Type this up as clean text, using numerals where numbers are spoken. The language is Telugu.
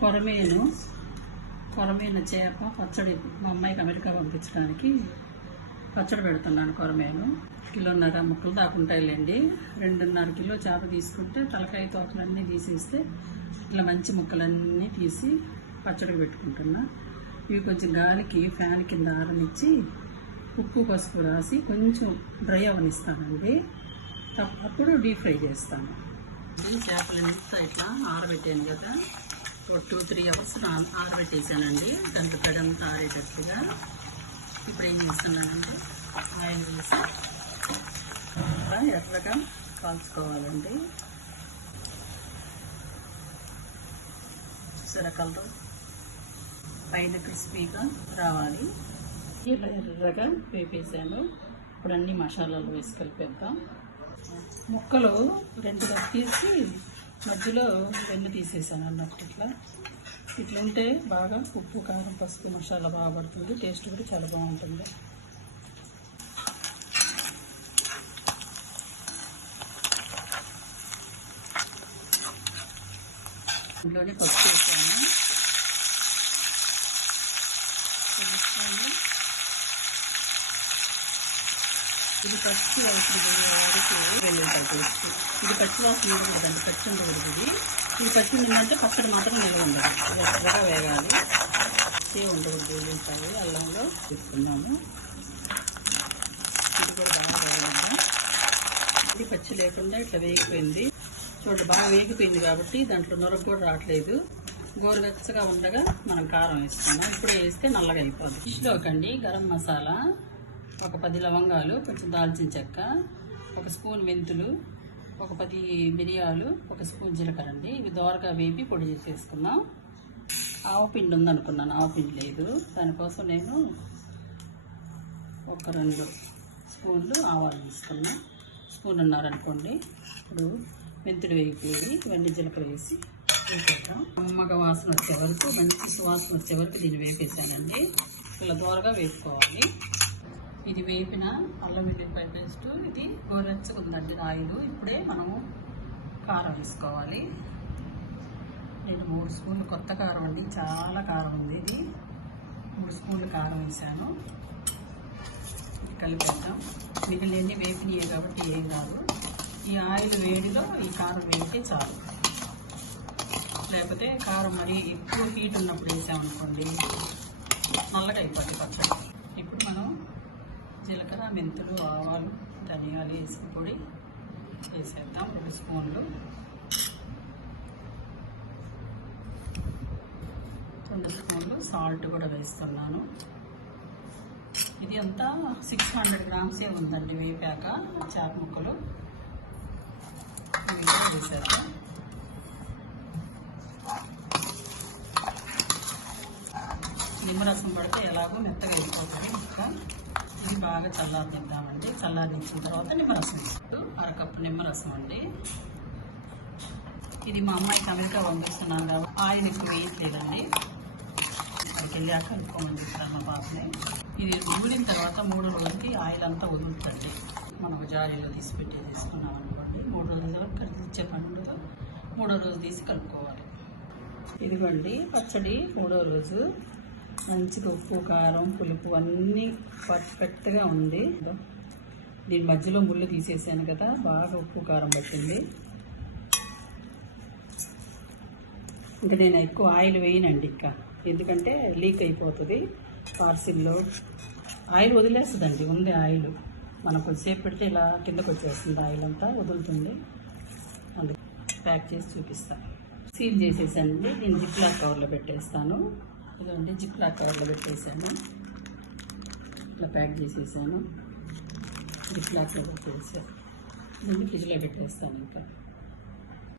కొరమేను చేప పచ్చడి మా అమ్మాయికి అమెరికా పంపించడానికి పచ్చడి పెడుతున్నాను. కొరమేను 1.5 కిలో ముక్కలు దాకుంటాయిలేండి. 2.5 కిలో చేప తీసుకుంటే తలకాయ తోకలన్నీ తీసేస్తే ఇలా మంచి ముక్కలన్నీ తీసి పచ్చడికి పెట్టుకుంటున్నా. ఇవి కొంచెం గాలికి ఫ్యాన్ కింద ఆరనిచ్చి ఉప్పు పసుపు రాసి కొంచెం డ్రై అవనిస్తానండి. అప్పుడు డీప్ ఫ్రై చేస్తాను. చేపలు ఇట్లా ఆరబెట్టాను కదా, ఒక 2-3 అవర్స్ ఆరబెట్టేసానండి. దాంట్లో కడంతా ఆరేటట్టుగా. ఇప్పుడు ఏం చేస్తున్నానంటే ఆయిల్ వేసి ఎర్రగా కాల్చుకోవాలండి. చూసారా కలర్ పైన క్రిస్పీగా రావాలి. ఇలా ఎర్రగా వేపేసాను. ఇప్పుడు అన్ని మసాలాలు వేసి కలిపేద్దాం. ముక్కలు 2 తీసి మధ్యలో వెన్ను తీసేసాను అన్నట్టు. ఇట్లా ఉంటే బాగా ఉప్పు కారం పసుపు మసాలా బాగా పడుతుంది. టేస్ట్ కూడా చాలా బాగుంటుంది. ఇంట్లోనే పసుపు వేసాను. ఇది పచ్చి అవుతుంది వెల్లుంటాయి టేస్ట్. ఇది పచ్చి వాసన ఉండదండి, పచ్చి ఉండకూడదు. ఇది పచ్చి ఉందంటే పచ్చడి మాత్రం నిల్వ ఉండదు. ఎర్రగా వేగాలి, ఉండకూడదు. వెల్లుంటాయి అల్లంలో తీసుకున్నాము. ఇది కూడా బాగా వేగాలి. ఇది పచ్చి లేకుండా ఇట్లా వేగిపోయింది చూడండి. బాగా వేగిపోయింది కాబట్టి దాంట్లో నొరకు కూడా రావట్లేదు. గోరువెచ్చగా ఉండగా మనం కారం వేసుకున్నాం. ఇప్పుడే వేస్తే నల్లగా అయిపోద్ది. ఫిష్లోకండి గరం మసాలా, ఒక 10 లవంగాలు, కొంచెం దాల్చిన చెక్క, 1 స్పూన్ మెంతులు, ఒక 10 మిరియాలు, 1 స్పూన్ జీలకర్ర అండి. ఇవి దోరగా వేపి పొడి చేసేసుకున్నాం. ఆవపిండి ఉందనుకున్నాను, ఆవపిండి లేదు. దానికోసం నేను ఒక 2 స్పూన్లు ఆవాలు తీసుకున్నా. 1.5 స్పూన్ అనుకోండి. ఇప్పుడు మెంతులు వేగిపోయి ఇవన్నీ జీలకర్ర వేసి వేసేద్దాం. అమ్మగా వాసన వచ్చే వరకు, మంచి సువాసన వచ్చే వరకు దీన్ని వేపేసానండి. ఇలా దోరగా వేసుకోవాలి. ఇది వేపిన అల్లం వెల్లుల్లిపాయ పేస్ట్. ఇది గోరెచ్చగా ఉందండి ఆయిల్. ఇప్పుడే మనము కారం వేసుకోవాలి. నేను 3 స్పూన్లు కొత్త కారం అండి, చాలా కారం ఉంది. ఇది 3 స్పూన్లు కారం వేసాను. కలిపేద్దాం. మిగిలినవి వేపినయే కాబట్టి ఏం కాదు. ఈ ఆయిల్ వేడిలో ఈ కారం వేస్తే చాలు. లేకపోతే కారం మరి ఎక్కువ హీట్ ఉన్నప్పుడు వేసామనుకోండి నల్లగా అయిపోద్ది పచ్చడి. ఇప్పుడు మనం జీలకర్ర, మెంతులు, ఆవాలు, ధనియాలు వేసిన పొడి వేసేద్దాం. 2 స్పూన్లు. 2 స్పూన్లు సాల్ట్ కూడా వేస్తున్నాను. ఇది అంతా 600 గ్రామ్సే ఉందండి వేపాక చేప ముక్కలు. ఇవి కూడా వేసేద్దాం. నిమ్మరసం పడితే ఎలాగో మెత్తగా అయిపోతుంది. ఇంకా ఇది బాగా చల్లారనిద్దామండి. చల్లారించిన తర్వాత నిమ్మరసం, 1/2 కప్పు నిమ్మరసం అండి. ఇది మా అమ్మాయికి అమెరికా పంపిస్తున్నాను కాబట్టి ఆయిల్ ఎక్కువ వేయట్లేదండి. అక్కడికి వెళ్ళాక కలుపుకోమని చెప్తాను మా పాపని. ఇది ఊరిన తర్వాత 3 రోజులకి ఆయిల్ అంతా వదులుతుంది. మనం జాలీలో తీసి పెట్టి తీసుకున్నాం అనుకోండి. 3 రోజుల వరకు కలిసి పండుగ 3వ రోజు తీసి కలుపుకోవాలి. ఇదిగోండి పచ్చడి 3వ రోజు. మంచిగా ఉప్పు కారం పులుపు అన్నీ పర్ఫెక్ట్గా ఉంది. దీని మధ్యలో ముళ్ళు తీసేసాను కదా, బాగా ఉప్పు కారం పట్టింది. ఇంకా నేను ఎక్కువ ఆయిల్ వేయనండి ఇంకా, ఎందుకంటే లీక్ అయిపోతుంది. పార్సిల్లో ఆయిల్ వదిలేస్తుందండి. ఉంది ఆయిల్, మనం కొద్దిసేపు పెడితే ఇలా కిందకు వచ్చేస్తుంది. ఆయిల్ అంతా వదులుతుంది. అందుకు ప్యాక్ చేసి చూపిస్తాను. సీల్ చేసేసానండి. నేను జిప్లాక్ కవర్లో పెట్టేస్తాను. ఇదండి జిప్లాక్ కవర్లో పెట్టేసాను. ఇట్లా ప్యాక్ చేసేసాను. జిప్లాక్ కవర్ చేసాను. దీన్ని ఫ్రిడ్జ్లో పెట్టేస్తాను ఇంకా.